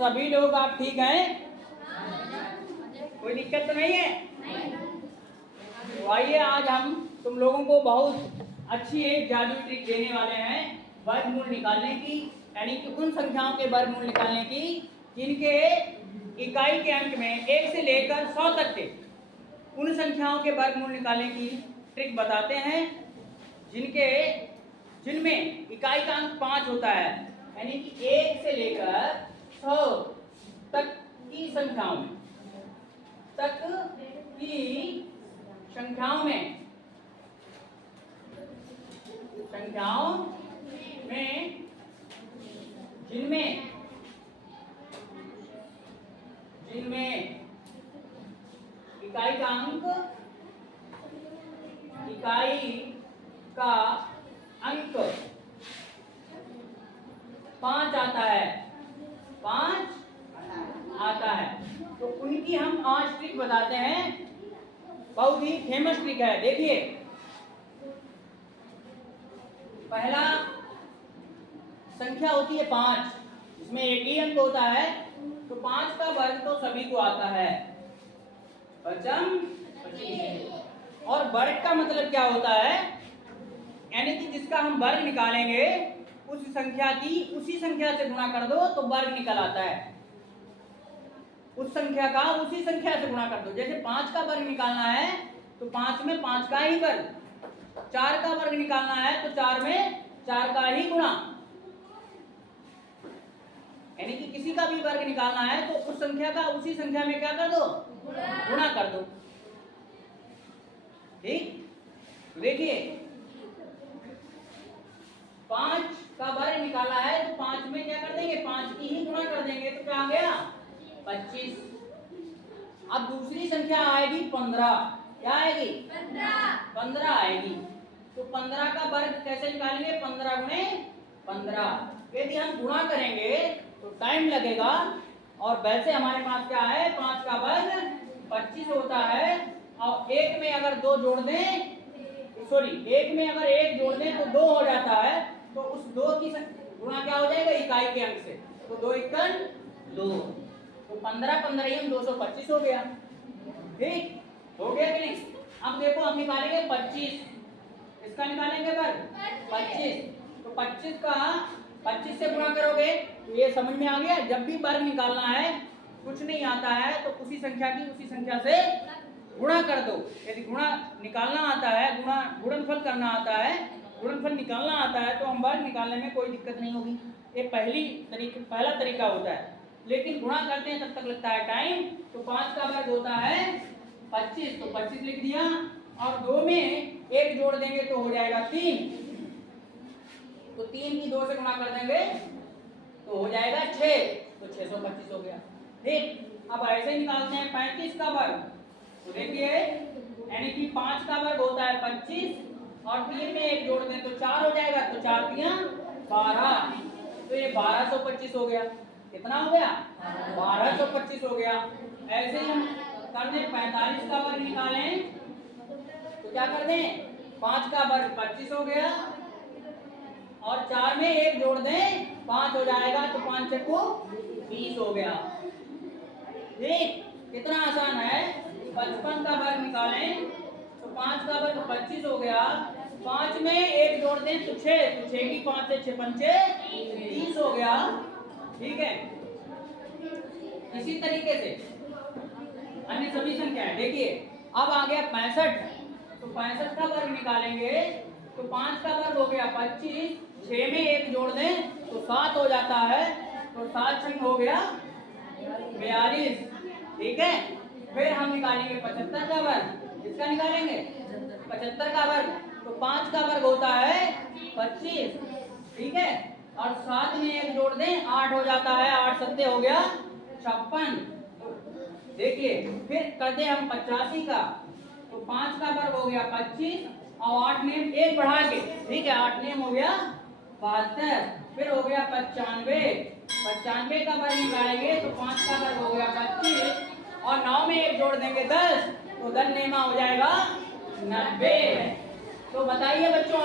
सभी लोग आप ठीक हैं? कोई दिक्कत तो नहीं है? तो आइए आज हम तुम लोगों को बहुत अच्छी एक जादू ट्रिक देने वाले हैं वर्गमूल निकालने की, यानी कि उन संख्याओं के वर्गमूल निकालने की जिनके इकाई के अंक में 1 से लेकर 100 तक के उन संख्याओं के वर्गमूल निकालने की ट्रिक बताते हैं जिनमें इकाई का अंक 5 होता है, यानी कि 1 से लेकर 100 तक की संख्याओं में जिनमें इकाई का अंक 5 आता है तो उनकी हम आज ट्रिक बताते हैं। बहुत ही फेमस ट्रिक है। देखिए, पहला संख्या होती है 5, इसमें एक ही अंक होता है तो 5 का वर्ग तो सभी को आता है, पंचम 25। और वर्ग का मतलब क्या होता है, यानी कि जिसका हम वर्ग निकालेंगे उस संख्या की उसी संख्या से गुणा कर दो तो वर्ग निकल आता है। उस संख्या का उसी संख्या से गुणा कर दो। जैसे 5 का वर्ग निकालना है तो 5 में 5 का ही वर्ग, 4 का वर्ग निकालना है तो 4 में 4 का ही गुणा, यानी कि किसी का भी वर्ग निकालना है तो उस संख्या का उसी संख्या में क्या कर दो, गुणा कर दो। ठीक, देखिए 5 का वर्ग निकाला है तो 5 में क्या कर देंगे, 5 की ही गुणा कर देंगे तो क्या आ गया 25। अब दूसरी संख्या आएगी 15, क्या आएगी 15 आएगी तो 15 का वर्ग कैसे निकालेंगे, 15 गुणे 15। यदि हम गुणा करेंगे तो टाइम लगेगा और वैसे हमारे पास क्या है, 5 का वर्ग 25 होता है और एक में अगर 2 जोड़ दें, एक में अगर 1 जोड़ दें तो 2 हो जाता है तो उस 2 की गुणा क्या हो जाएगा, इकाई के अंक से, तो 2 एकन 2 तो 15 15 225 हो गया। ठीक हो गया कि नहीं? अब देखो हम निकालेंगे 25, इसका निकालेंगे वर्ग 25 तो 25 से गुणा करोगे तो ये समझ में आ गया। जब भी वर्ग निकालना है, कुछ नहीं आता है तो उसी संख्या की उसी संख्या से गुणा कर दो। यदि गुणा निकालना आता है, गुणनफल करना आता है, गुणनफल निकालना आता है तो हम वर्ग निकालने में कोई दिक्कत नहीं होगी। ये पहला तरीका होता है। लेकिन गुणा करते हैं तब तक लगता है टाइम। तो 5 का वर्ग होता है 25 तो 25 लिख दिया और 2 में 1 जोड़ देंगे तो हो जाएगा 3, तो 3 की 2 से गुणा कर देंगे तो हो जाएगा 6, तो 625 हो गया। ठीक, अब ऐसे ही निकालते हैं 35 का वर्ग। तो देखिए, यानी कि 5 का वर्ग होता है 25 और 3 में 1 जोड़ दें तो 4 हो जाएगा, तो 4 तिया 12, तो ये 1225 हो गया। कितना हो गया, 1225 हो गया। ऐसे ही हम कर दें 45 का वर्ग निकालें तो क्या कर दें, 5 का वर्ग 25 हो गया और 4 में 1 जोड़ दें 5 हो जाएगा, तो 5 छक्को 20 हो गया। ठीक, कितना आसान है। 55 का वर्ग निकालें तो 5 का वर्ग 25 हो गया, 5 में 1 जोड़ दें तो 6, तो 6 की 5 से 6 पंचे 30 हो गया। ठीक है, इसी तरीके से अन्य सभी संख्याएं। देखिए अब आ गया 65, तो 65 का वर्ग निकालेंगे तो 5 का वर्ग हो गया 25, 6 में 1 जोड़ दें तो 7 हो जाता है, तो 7 छंग हो गया 42। ठीक है, फिर हम निकालेंगे 75 का वर्ग। इसका निकालेंगे 75 का वर्ग, तो 5 का वर्ग होता है 25। ठीक है, और 7 में 1 जोड़ दें 8 हो जाता है, 8 सत्ते हो गया 56। देखिए फिर कर दें हम 85 का, तो 5 का वर्ग हो गया 25 और 8 नेम 1 बढ़ा के, ठीक है 8 नेम हो गया 72। फिर हो गया 95 का वर्ग निकालेंगे तो 5 का वर्ग हो गया 25 और 9 में 1 जोड़ देंगे 10, तो 10 नेमा हो जाएगा 90। तो बताइए बच्चों